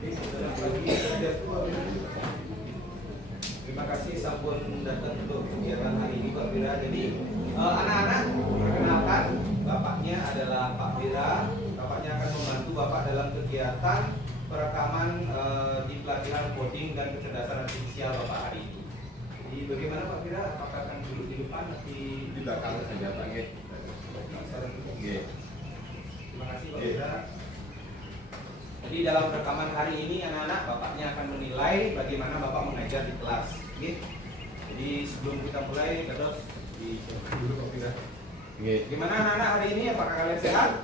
Terima kasih sampun datang untuk kegiatan hari ini Pak Bira. Jadi anak-anak perkenalkan, bapaknya adalah Pak Bira. Bapaknya akan membantu bapak dalam kegiatan perekaman di pelajaran coding dan kecerdasan artifisial bapak hari ini. Jadi bagaimana Pak Bira? Apakah akan duduk di depan atau di belakang saja Pak? Terima kasih Pak Bira. Jadi dalam rekaman hari ini anak-anak bapaknya akan menilai bagaimana bapak mengajar di kelas. Jadi sebelum kita mulai, terus dulu Pak Bira. Gimana anak-anak hari ini? Apakah kalian sehat?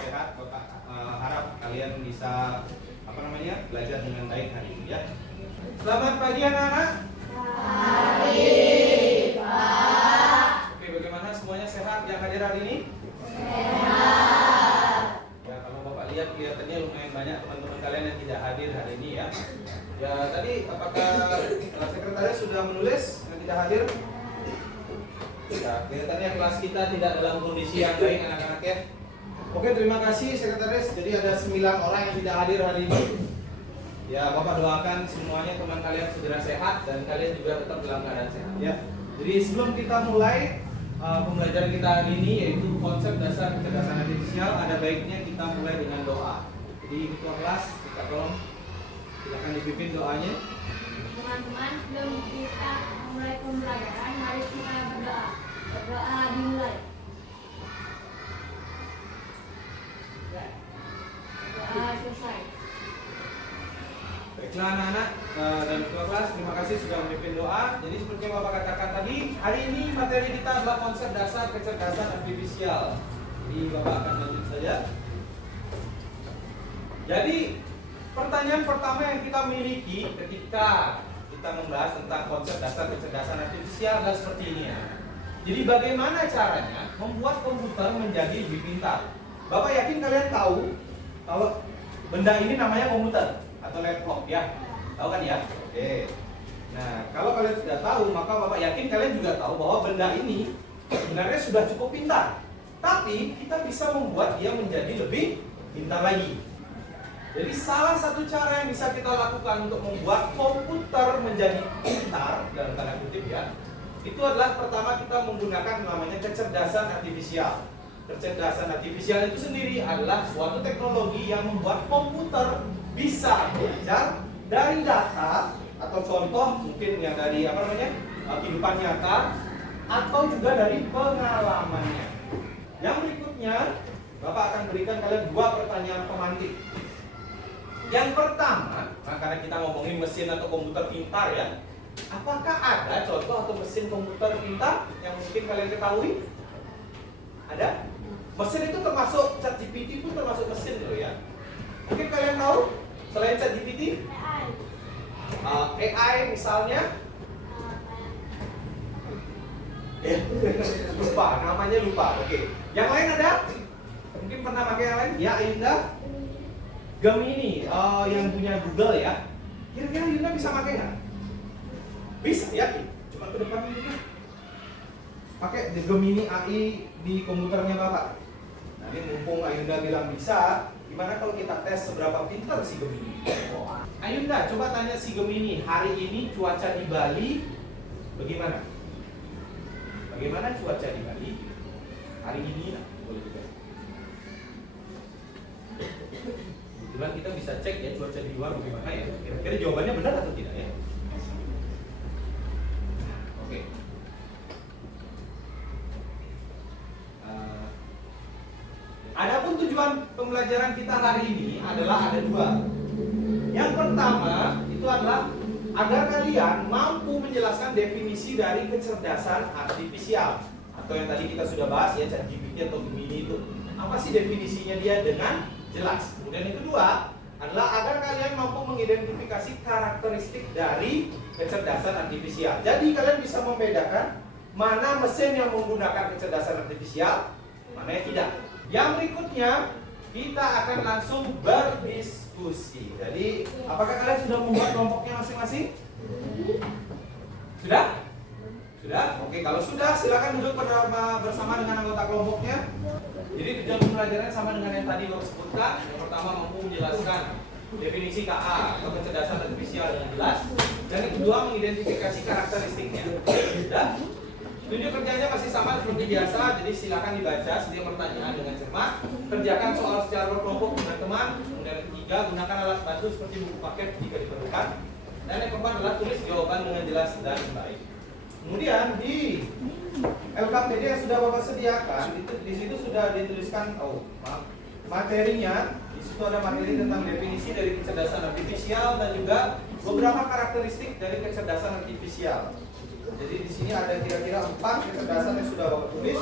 Sehat. Bapak harap kalian bisa belajar dengan baik hari ini ya. Selamat pagi anak-anak. Pagi, Pak. Oke, bagaimana semuanya sehat yang hadir hari ini? Sehat. Ya, kalau bapak lihat kelihatannya lumayan banyak teman-teman kalian yang tidak hadir hari ini ya. Ya, tadi apakah sekretaris sudah menulis yang tidak hadir? Ya, kelihatannya kelas kita tidak dalam kondisi yang baik anak-anak ya. Oke, terima kasih sekretaris. Jadi ada 9 orang yang tidak hadir hari ini. Ya, Bapak doakan semuanya teman kalian segera sehat dan kalian juga tetap dalam keadaan sehat ya. Jadi sebelum kita mulai pembelajaran kita hari ini yaitu konsep dasar kecerdasan artifisial, ada baiknya kita mulai dengan doa. Jadi ketua kelas, kita tolong silakan dipimpin doanya. Teman-teman, sebelum kita mulai pembelajaran, mari kita berdoa. Berdoa dimulai. Berdoa selesai. Baiklah anak-anak dan ketua kelas, terima kasih sudah memimpin doa. Jadi seperti yang Bapak katakan tadi, hari ini materi kita adalah konsep dasar kecerdasan artifisial. Jadi Bapak akan lanjut saja. Jadi pertanyaan pertama yang kita miliki ketika kita membahas tentang konsep dasar kecerdasan artifisial adalah seperti ini ya. Jadi bagaimana caranya membuat komputer menjadi lebih pintar? Bapak yakin kalian tahu kalau benda ini namanya komputer atau laptop ya? Tahu kan ya? Oke. Nah, kalau kalian sudah tahu, maka Bapak yakin kalian juga tahu bahwa benda ini sebenarnya sudah cukup pintar. Tapi kita bisa membuat dia menjadi lebih pintar lagi. Jadi salah satu cara yang bisa kita lakukan untuk membuat komputer menjadi pintar dalam tanda kutip ya, itu adalah pertama kita menggunakan namanya kecerdasan artifisial. Kecerdasan artifisial itu sendiri adalah suatu teknologi yang membuat komputer bisa belajar dari data atau contoh mungkin yang dari kehidupan nyata atau juga dari pengalamannya. Yang berikutnya Bapak akan berikan kalian 2 pertanyaan pemantik. Yang pertama, karena kita ngomongin mesin atau komputer pintar ya, apakah ada contoh atau mesin komputer pintar yang mungkin kalian ketahui? Ada? Mesin itu termasuk ChatGPT pun termasuk mesin loh ya. Mungkin kalian tahu selain ChatGPT? AI misalnya? Lupa, namanya lupa. Oke. Yang lain ada? Mungkin pernah pakai yang lain? Ya, Ayunda? Gemini, yang punya Google ya. Kira-kira Ayunda bisa pakai nggak? Bisa, yakin? Coba ke depan dulu. Pakai Gemini AI di komputernya Bapak. Nanti mumpung Ayunda bilang bisa, gimana kalau kita tes seberapa pintar si Gemini? Ayunda, coba tanya si Gemini, hari ini cuaca di Bali bagaimana? Bagaimana cuaca di Bali hari ini? Nah, boleh juga. Kebetulan kita bisa cek ya cuaca di luar bagaimana ya. Kira-kira jawabannya benar atau tidak ya? Oke. Adapun tujuan pembelajaran kita hari ini adalah ada 2. Yang pertama itu adalah agar kalian mampu menjelaskan definisi dari kecerdasan artifisial atau yang tadi kita sudah bahas ya ChatGPT atau Gemini itu. Apa sih definisinya dia dengan jelas? Kemudian yang kedua adalah agar kalian mampu mengidentifikasi karakteristik dari kecerdasan artifisial. Jadi kalian bisa membedakan mana mesin yang menggunakan kecerdasan artifisial, mana yang tidak. Yang berikutnya kita akan langsung berdiskusi. Jadi apakah kalian sudah membuat kelompoknya masing-masing? Sudah? Sudah? Oke, kalau sudah silakan duduk bersama dengan anggota kelompoknya. Jadi tujuan pembelajaran sama dengan yang tadi Bapak sebutkan. Yang pertama mampu menjelaskan definisi KA atau kecerdasan artifisial dengan jelas. Dan yang kedua mengidentifikasi karakteristiknya. Dan tunjuk kerjanya masih sama seperti biasa. Jadi silakan dibaca setiap pertanyaan dengan cermat. Kerjakan soal secara berkelompok dengan teman. Kemudian yang ketiga, gunakan alat bantu seperti buku paket jika diperlukan. Dan yang keempat adalah tulis jawaban dengan jelas dan baik. Kemudian di LKPD yang sudah Bapak sediakan, itu di situ sudah dituliskan materinya. Di situ ada materi tentang definisi dari kecerdasan artifisial dan juga beberapa karakteristik dari kecerdasan artifisial. Jadi di sini ada kira-kira 4 kecerdasan yang sudah Bapak tulis,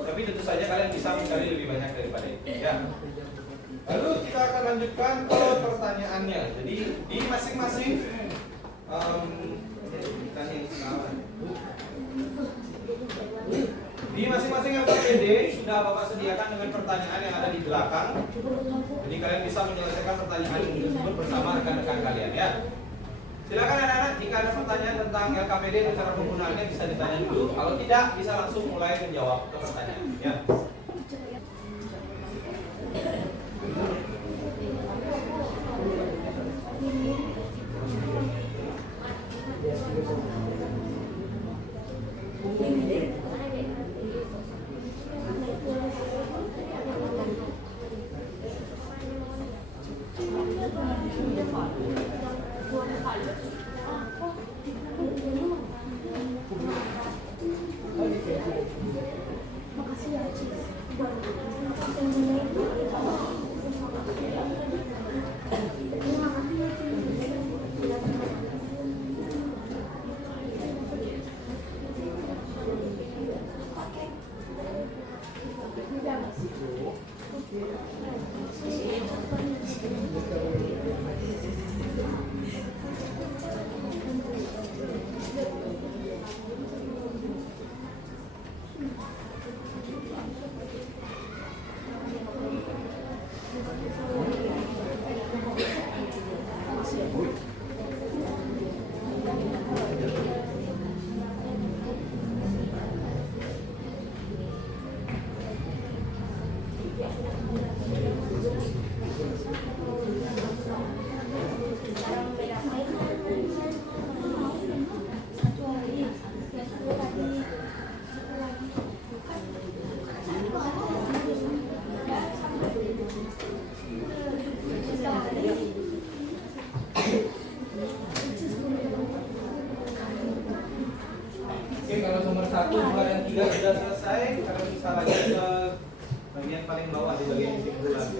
tapi tentu saja kalian bisa mencari lebih banyak daripada itu. Ya. Lalu kita akan lanjutkan ke pertanyaannya. Jadi di masing-masing di masing-masing LKPD sudah Bapak sediakan dengan pertanyaan yang ada di belakang. Jadi kalian bisa menyelesaikan pertanyaan tersebut bersama rekan-rekan kalian ya. Silakan anak-anak, jika ada pertanyaan tentang LKPD dan cara penggunaannya bisa ditanya dulu. Kalau tidak, bisa langsung mulai menjawab ke pertanyaan. Ya. Oke, kalau nomor 1, 2, dan 3 sudah selesai, kalian bisa lanjut ke bagian paling bawah di bagian kesimpulan.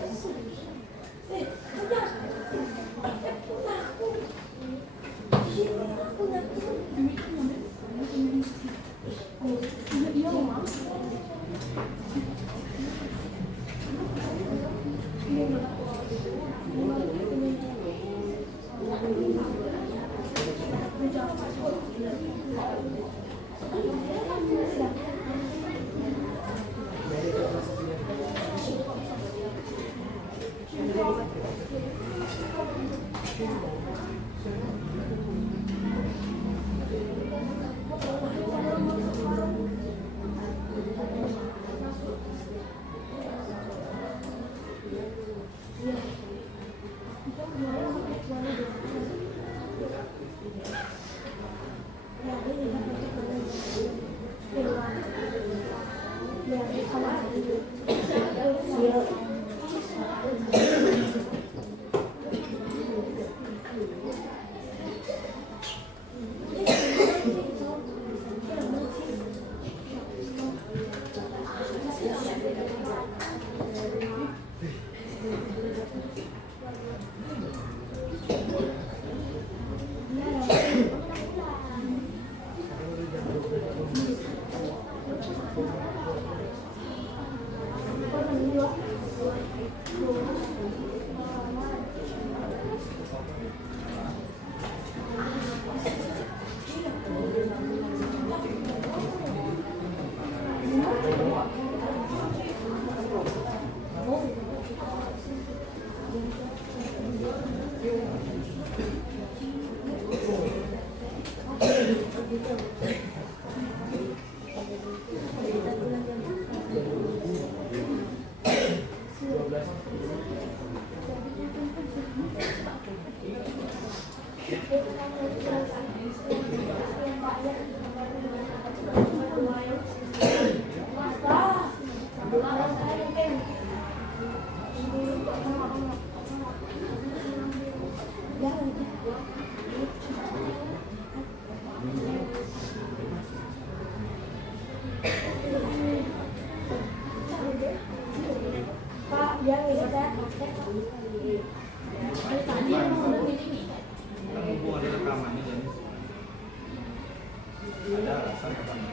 Pak, dia bisa tadi mau udah ini. Kan mumpung ada rekamannya jadi ada alasan rekaman.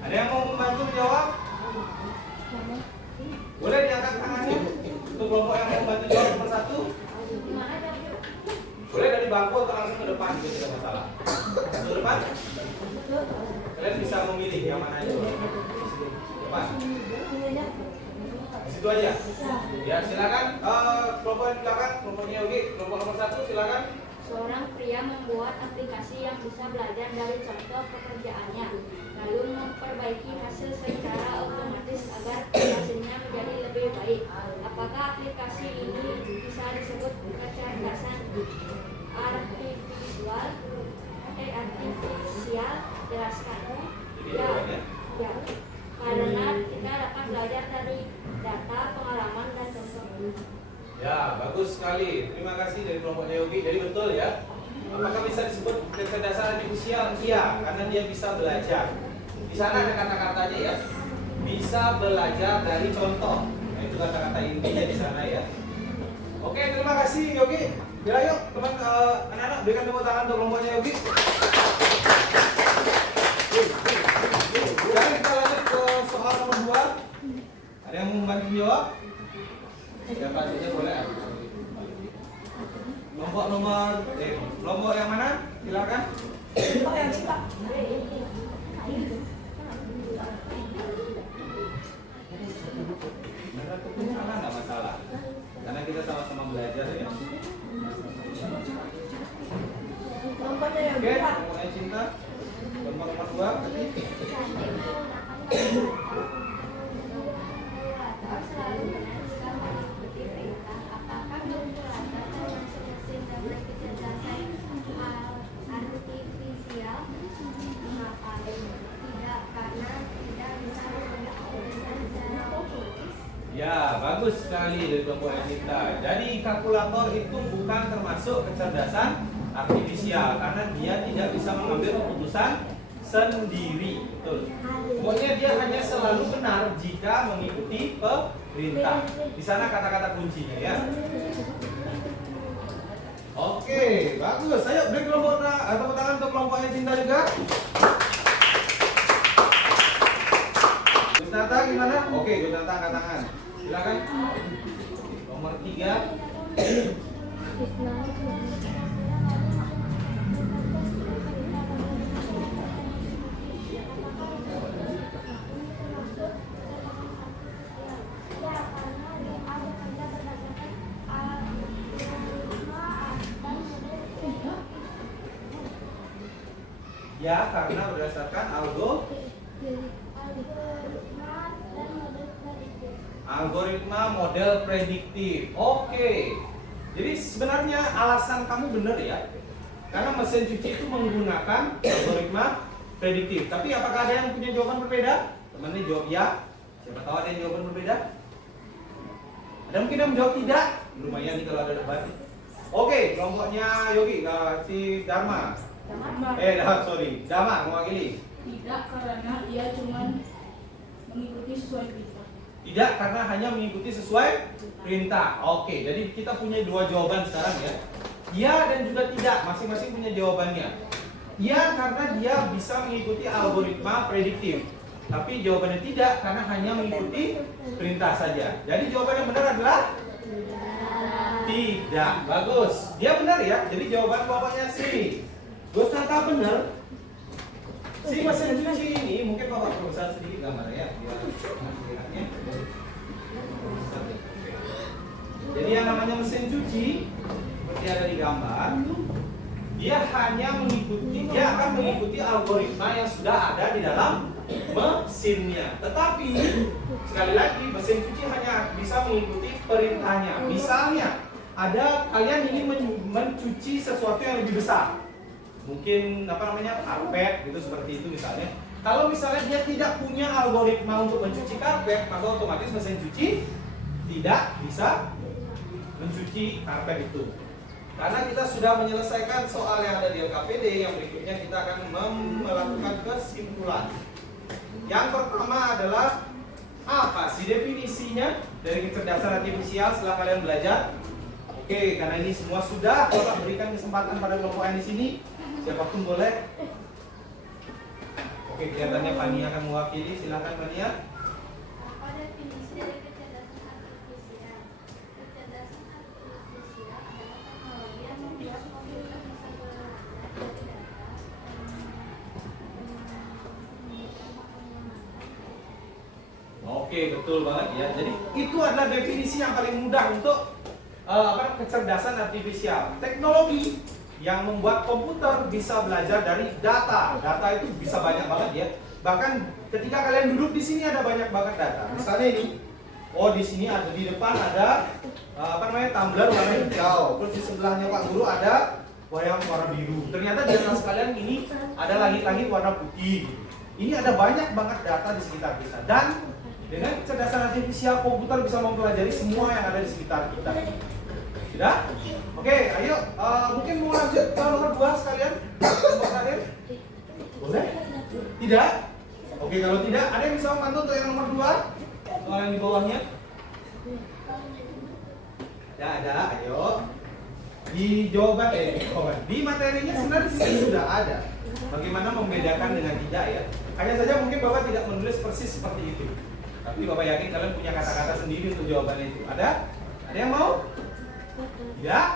Ada yang mau membantu menjawab? Boleh diangkat tangannya untuk kelompok yang mau membantu jawab nomor 1. Boleh dari bangku atau langsung ke depan juga tidak masalah. Ke depan? Kalian bisa memilih yang mana aja. Depan. Di situ aja. Ya silakan. Kelompok yang di belakang, kelompoknya Yogi, kelompok nomor 1 silakan. Seorang pria membuat aplikasi yang bisa belajar dari contoh pekerjaannya, lalu memperbaiki hasil secara otomatis agar hasilnya menjadi lebih baik. Apakah aplikasi ini bisa disebut kecerdasan artifisial? Jelaskan. Ya. Karena kita dapat belajar dari data, pengalaman, dan contoh. Ya, bagus sekali. Terima kasih dari kelompoknya Yogi. Jadi betul ya. Apakah bisa disebut kecerdasan artifisial? Iya, karena dia bisa belajar. Di sana ada kata-katanya ya. Bisa belajar dari contoh. Nah, itu kata-kata intinya di sana ya. Oke, terima kasih Yogi. Ya, yuk teman anak-anak berikan tepuk tangan untuk kelompoknya Yogi. Sekarang kita lanjut ke soal nomor 2. Ada yang mau membantu jawab? Yang pastinya boleh. Kelompok yang mana? Silakan. Kelompok yang ini, Pak. Salah nggak masalah. Karena kita sama-sama belajar ya. Kelompoknya yang Oke, ini, Pak. kelompoknya Cinta. Kelompok nomor 2. Ya, bagus sekali dari kelompok Cinta. Jadi kalkulator itu bukan termasuk kecerdasan artifisial karena dia tidak bisa mengambil keputusan sendiri. Betul. Pokoknya dia hanya selalu benar jika mengikuti perintah. Di sana kata-kata kuncinya ya. Oke, bagus. Ayo beri tepuk tangan untuk kelompoknya Cinta juga. Gunata gimana? Oke, Gunata angkat tangan. Silakan. Nomor 3. Ya, karena berdasarkan algoritma model prediktif. Oke. Jadi sebenarnya alasan kamu benar ya. Karena mesin cuci itu menggunakan algoritma prediktif. Tapi apakah ada yang punya jawaban berbeda? Temannya jawab ya. Siapa tahu ada yang jawaban berbeda? Ada mungkin yang menjawab tidak? Lumayan nih kalau ada debat. Oke, kelompoknya Yogi, si Dharma. Dama mewakili. Tidak, karena ia cuma mengikuti sesuai perintah. Tidak, karena hanya mengikuti sesuai perintah. Oke, jadi kita punya dua jawaban sekarang ya. Iya dan juga tidak, masing-masing punya jawabannya. Iya karena dia bisa mengikuti algoritma prediktif. Tapi jawabannya tidak karena hanya mengikuti perintah saja. Jadi jawaban yang benar adalah tidak. Bagus. Dia benar ya. Jadi jawaban bapaknya C. Gosnata benar. Si mesin cuci ini mungkin bapak perlu sedikit gambar ya biar lihatnya. Jadi yang namanya mesin cuci seperti ada di gambar, dia akan mengikuti algoritma yang sudah ada di dalam mesinnya. Tetapi sekali lagi mesin cuci hanya bisa mengikuti perintahnya. Misalnya kalian ingin mencuci sesuatu yang lebih besar. Mungkin karpet gitu, seperti itu misalnya. Kalau misalnya dia tidak punya algoritma untuk mencuci karpet, maka otomatis mesin cuci tidak bisa mencuci karpet itu. Karena kita sudah menyelesaikan soal yang ada di LKPD, yang berikutnya kita akan melakukan kesimpulan. Yang pertama adalah apa sih definisinya dari kecerdasan artifisial setelah kalian belajar? Oke, karena ini semua sudah, Bapak berikan kesempatan pada kelompok yang di sini. Siapapun boleh. Oke, kelihatannya Fania akan mewakili. Silakan Fania. Apa definisi dari kecerdasan artifisial? Kecerdasan artifisial adalah teknologi yang membuat komputer bisa belajar dari data Oke, betul banget ya. Jadi itu adalah definisi yang paling mudah untuk kecerdasan artifisial. Teknologi yang membuat komputer bisa belajar dari data. Data itu bisa banyak banget ya. Bahkan ketika kalian duduk di sini ada banyak banget data. Misalnya ini, di sini ada di depan ada tumbler warna hijau. Terus di sebelahnya Pak Guru ada wayang warna biru. Ternyata di atas kalian ini ada langit-langit warna putih. Ini ada banyak banget data di sekitar kita. Dan dengan kecerdasan artifisial komputer bisa mempelajari semua yang ada di sekitar kita. Sudah? Oke, ayo mungkin mau lanjut ke nomor 2 sekalian. Nomor terakhir. Boleh? Tidak? Oke, kalau tidak, ada yang bisa membantu untuk yang nomor 2? Soal yang di bawahnya? Ada, ayo. Di jawaban, di materinya sebenarnya di sini sudah ada. Bagaimana membedakan dengan tidak ya? Hanya saja mungkin Bapak tidak menulis persis seperti itu. Tapi Bapak yakin kalian punya kata-kata sendiri untuk jawabannya itu. Ada? Ada yang mau? Tidak?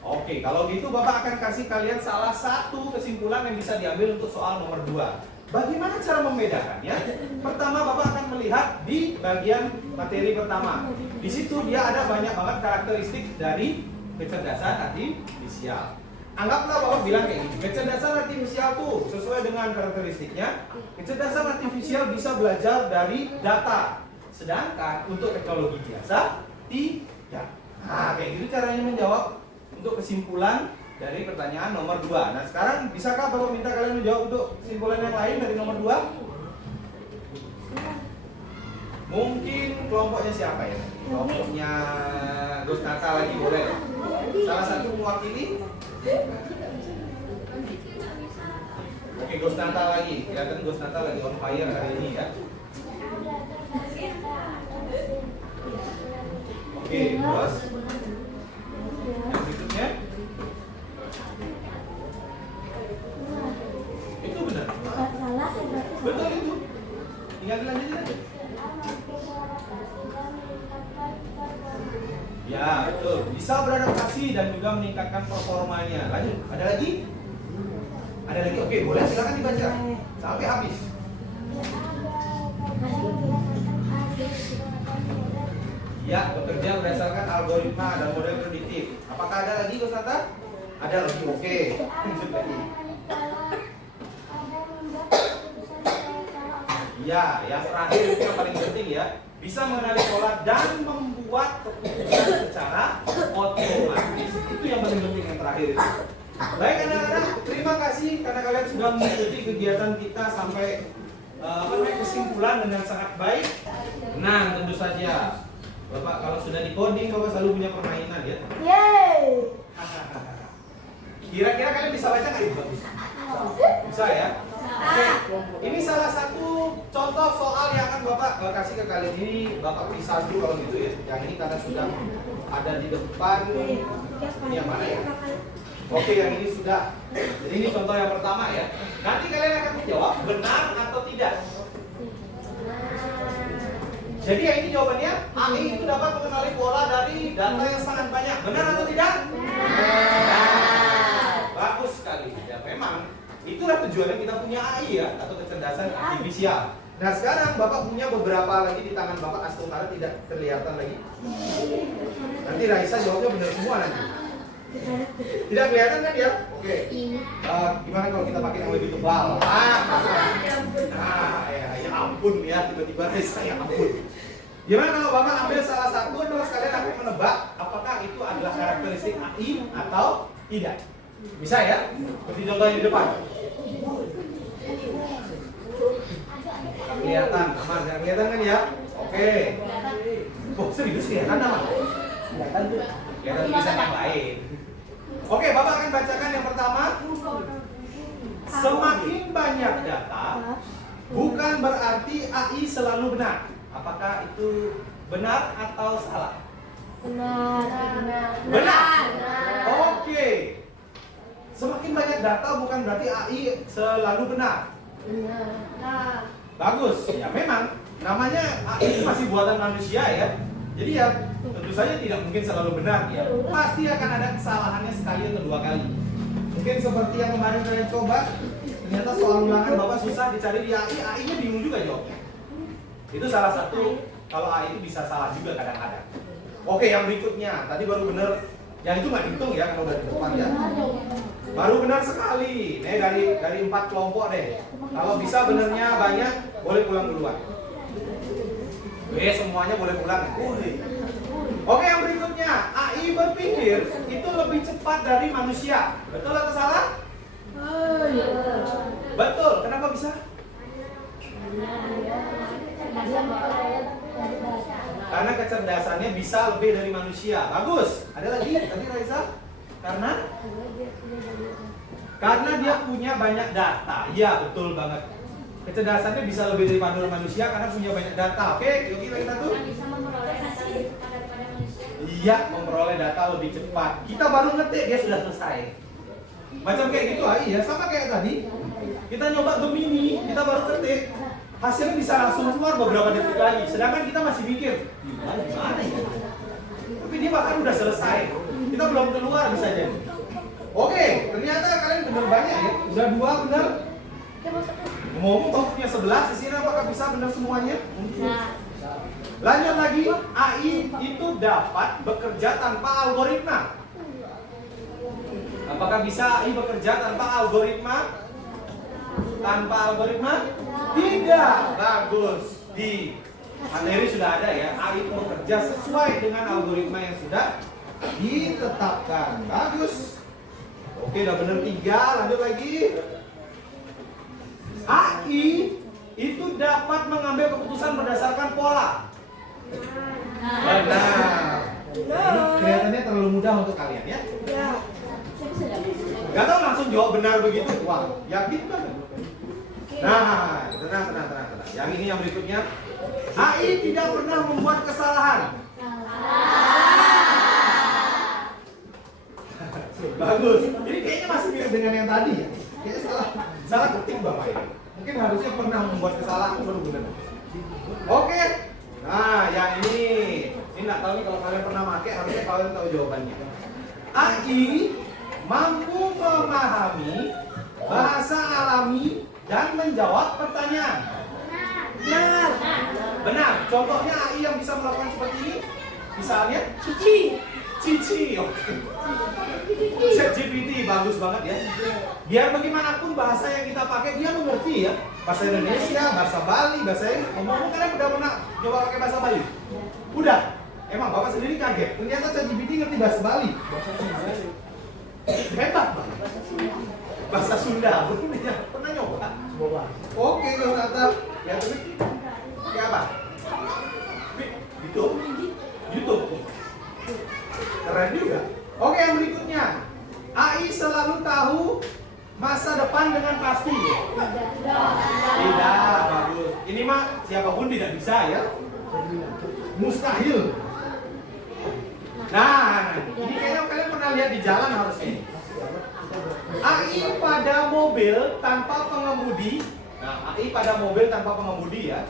Oke, kalau gitu Bapak akan kasih kalian salah satu kesimpulan yang bisa diambil untuk soal nomor 2. Bagaimana cara membedakannya? Pertama, Bapak akan melihat di bagian materi pertama. Di situ dia ada banyak banget karakteristik dari kecerdasan artifisial. Anggaplah Bapak bilang kayak gini, kecerdasan artifisial tuh sesuai dengan karakteristiknya. Kecerdasan artifisial bisa belajar dari data. Sedangkan untuk teknologi biasa tidak. Nah, kayak gitu caranya menjawab untuk kesimpulan dari pertanyaan nomor 2. Nah, sekarang bisakah Bapak minta kalian menjawab untuk kesimpulan yang lain dari nomor 2? Mungkin kelompoknya siapa ya? Kelompoknya Gosnata lagi boleh? Salah satu mewakili? Oke, Gosnata lagi. Kelihatan Gosnata lagi on fire hari ini ya. Oke, terus yang berikutnya itu benar. Betul itu. Tinggal dilanjutin aja. Ya, betul. Bisa beradaptasi dan juga meningkatkan performanya. Lanjut. Ada lagi? Ada lagi? Oke, boleh silakan dibaca sampai habis. Ya, bekerja berdasarkan algoritma dan model prediktif. Apakah ada lagi, Gosnata? Ada lagi, oke. Lanjut lagi. Ya, yang terakhir itu yang paling penting ya. Bisa mengenali pola dan membuat keputusan secara otomatis. Itu yang paling penting yang terakhir itu. Baik anak-anak, terima kasih karena kalian sudah mengikuti kegiatan kita sampai kesimpulan dengan sangat baik. Nah, tentu saja Bapak kalau sudah di coding Bapak selalu punya permainan ya. Yeay. Kira-kira kalian bisa baca nggak itu? Bisa ya. Oke. Ini salah satu contoh soal yang akan Bapak Bapak kasih ke kalian ini, Bapak pisah dulu kalau gitu ya. Yang ini karena sudah ada di depan. Ini yang mana ya? Oke, yang ini sudah. Jadi ini contoh yang pertama ya. Nanti kalian akan menjawab benar atau tidak. Jadi yang ini jawabannya, AI itu dapat mengenali pola dari data yang sangat banyak. Benar atau tidak? Benar. Bagus sekali. Ya memang itulah tujuannya kita punya AI ya, atau kecerdasan artifisial. Nah sekarang Bapak punya beberapa lagi di tangan Bapak, Astungkara tidak kelihatan lagi. Nanti Raisa jawabnya benar semua nanti. Tidak kelihatan kan ya? Oke. Gimana kalau kita pakai yang lebih tebal? Ya ampun ya, tiba-tiba Raisa ya ampun. Gimana kalau Bapak ambil salah satu, terus kalian akan menebak apakah itu adalah karakteristik AI atau tidak? Bisa ya? Seperti contoh yang di depan. Kelihatan, aman, nggak kelihatan kan ya? Oke. Oh serius kelihatan aman? Kelihatan tuh. Kelihatan tulisan yang lain. Oke, Bapak akan bacakan yang pertama. Semakin banyak data, bukan berarti AI selalu benar. Apakah itu benar atau salah? Benar. Oke. Semakin banyak data bukan berarti AI selalu benar. Bagus. Ya memang namanya AI itu masih buatan manusia ya. Jadi ya tentu saja tidak mungkin selalu benar ya. Pasti akan ada kesalahannya sekali atau dua kali. Mungkin seperti yang kemarin kalian coba, ternyata soal ulangan Bapak susah dicari di AI, AI-nya bingung juga jawabnya. Itu salah satu, kalau AI itu bisa salah juga kadang-kadang. Oke, yang berikutnya, tadi baru benar, yang itu nggak hitung ya, kalau udah di depan ya. Baru benar sekali, nih dari 4 kelompok deh. Kalau bisa benernya banyak, boleh pulang duluan. Semuanya boleh pulang. Oke, yang berikutnya, AI berpikir itu lebih cepat dari manusia. Betul atau salah? Betul. Kenapa bisa? Karena kecerdasannya bisa lebih dari manusia. Bagus. Ada lagi? Tadi Raisa? Karena dia punya banyak data. Iya, betul banget. Kecerdasannya bisa lebih daripada manusia karena punya banyak data. Oke, Yogi lagi satu. Bisa memperoleh data lebih cepat daripada manusia. Iya, memperoleh data lebih cepat. Kita baru ngetik, dia sudah selesai. Macam kayak gitu aja ya, sama kayak tadi. Kita nyoba Gemini, kita baru ketik. Hasilnya bisa langsung keluar beberapa detik lagi. Sedangkan kita masih mikir, gimana ya? Tapi dia bahkan udah selesai. Kita belum keluar bisa jadi. Oke, ternyata kalian benar banyak ya. Udah 2 benar. Ngomong toh punya 11 di sini, apakah bisa benar semuanya? Lanjut lagi, AI itu dapat bekerja tanpa algoritma. Apakah bisa AI bekerja tanpa algoritma? Tanpa algoritma? Tidak. Bagus. Di materi sudah ada ya, AI itu bekerja sesuai dengan algoritma yang sudah ditetapkan. Bagus. Oke, udah benar 3, lanjut lagi. AI itu dapat mengambil keputusan berdasarkan pola. Benar. Ini kelihatannya terlalu mudah untuk kalian ya? Gak tahu langsung jawab benar begitu? Wah, yakin kan? Nah, tenang. Yang ini yang berikutnya. AI tidak pernah membuat kesalahan. Bagus. Ini kayaknya masih mirip dengan yang tadi ya. Kayaknya salah ketik Bapak ini. Mungkin harusnya pernah membuat kesalahan baru benar. Oke. Nah, yang ini nggak tahu nih kalau kalian pernah pakai, harusnya kalian tahu jawabannya. AI mampu memahami bahasa alami dan menjawab pertanyaan. Benar. Contohnya AI yang bisa melakukan seperti ini, misalnya Cici. Oke. ChatGPT bagus banget ya. Biar bagaimanapun bahasa yang kita pakai dia mengerti ya. Bahasa Indonesia, bahasa Bali, bahasa ini. Ngomong kalian udah pernah coba pakai bahasa Bali? Udah. Emang Bapak sendiri kaget. Ternyata ChatGPT ngerti bahasa Bali. Hebat banget. Bahasa Sunda. Pernah nyoba? Oke, kalau kata ya tapi kayak apa? YouTube. Keren juga. Oke, yang berikutnya. AI selalu tahu masa depan dengan pasti. Tidak, bagus. Ini mah siapapun tidak bisa ya. Mustahil. Nah, ini kayaknya kalian pernah lihat di jalan harusnya. AI pada mobil tanpa pengemudi. Nah, AI pada mobil tanpa pengemudi ya.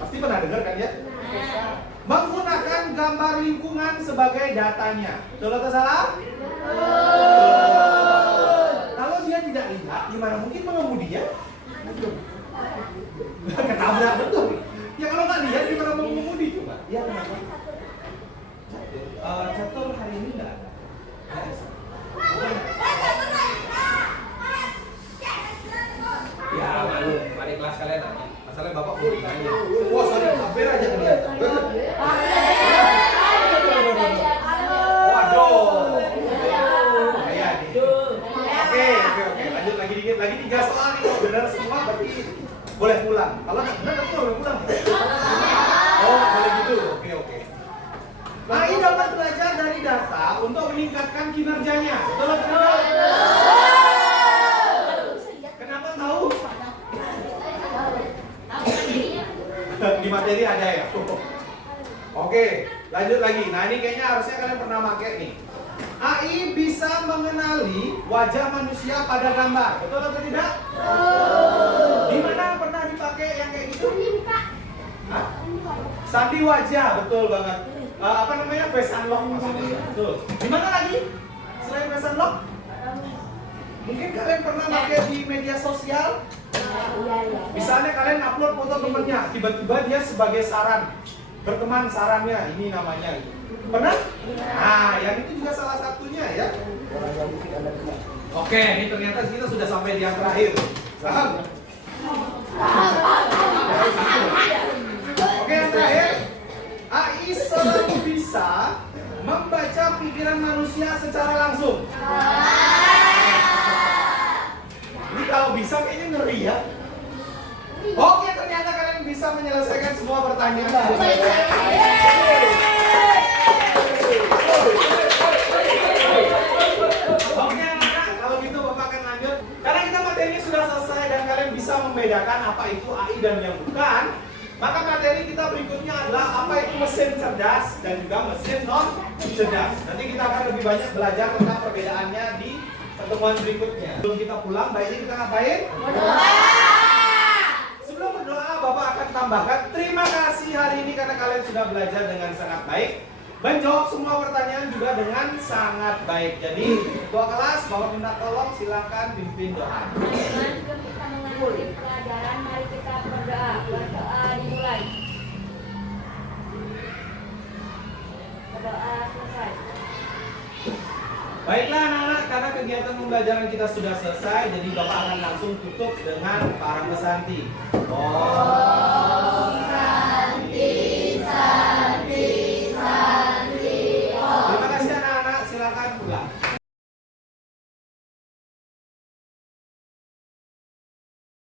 Pasti pernah dengar kan ya? Menggunakan gambar lingkungan sebagai datanya. Betul atau salah? Kalau dia tidak lihat, gimana mungkin mengemudinya? Ketabrak betul. Ya kalau nggak lihat, gimana mau mengemudi coba? Ya kenapa? Catur hari ini nggak ada. Ya malu, adik kelas kalian nanti. Masalahnya bapak mau ditanya. Wah sorry, hampir aja kelihatan. Waduh. Kayak nih. Oke, lanjut lagi dikit. Lagi 3 soal nih. Kalau benar semua berarti boleh pulang. Kalau nggak benar berarti boleh pulang. Oh, boleh gitu. Oke. AI dapat belajar dari data untuk meningkatkan kinerjanya. Betul atau tidak? Kenapa tahu? Di materi ada ya? Oke, lanjut lagi. Nah ini kayaknya harusnya kalian pernah pakai nih. AI bisa mengenali wajah manusia pada gambar. Betul atau tidak? Di mana pernah dipakai yang kayak gitu? Hah? Sandi wajah, betul banget. Apa namanya? Face unlock maksudnya. Betul. Di mana lagi? Selain face unlock? Mungkin kalian pernah pakai di media sosial? Misalnya kalian upload foto temennya, tiba-tiba dia sebagai saran, berteman sarannya, ini namanya. Pernah? Nah, yang itu juga salah satunya ya. Oke, ini ternyata kita sudah sampai di yang terakhir. Paham? Oke, yang terakhir, AI selalu bisa membaca pikiran manusia secara langsung. Ini kalau bisa kayaknya ngeri ya. Oke, ternyata kalian bisa menyelesaikan semua pertanyaan. Oke anak-anak, kalau gitu Bapak akan lanjut. Karena kita materinya sudah selesai dan kalian bisa membedakan apa itu AI dan yang bukan, maka materi kita berikutnya adalah apa itu mesin cerdas dan juga mesin non cerdas. Nanti kita akan lebih banyak belajar tentang perbedaannya di pertemuan berikutnya. Sebelum kita pulang, baiknya kita ngapain? Berdoa. Sebelum berdoa, Bapak akan tambahkan terima kasih hari ini karena kalian sudah belajar dengan sangat baik, menjawab semua pertanyaan juga dengan sangat baik. Jadi, ketua kelas, Bapak minta tolong silakan pimpin doa. Dengan kita mengakhiri pelajaran, mari kita berdoa. Berdoa dimulai. Berdoa selesai. Baiklah anak-anak, karena kegiatan pembelajaran kita sudah selesai, jadi Bapak akan langsung tutup dengan para pesanti. Oh.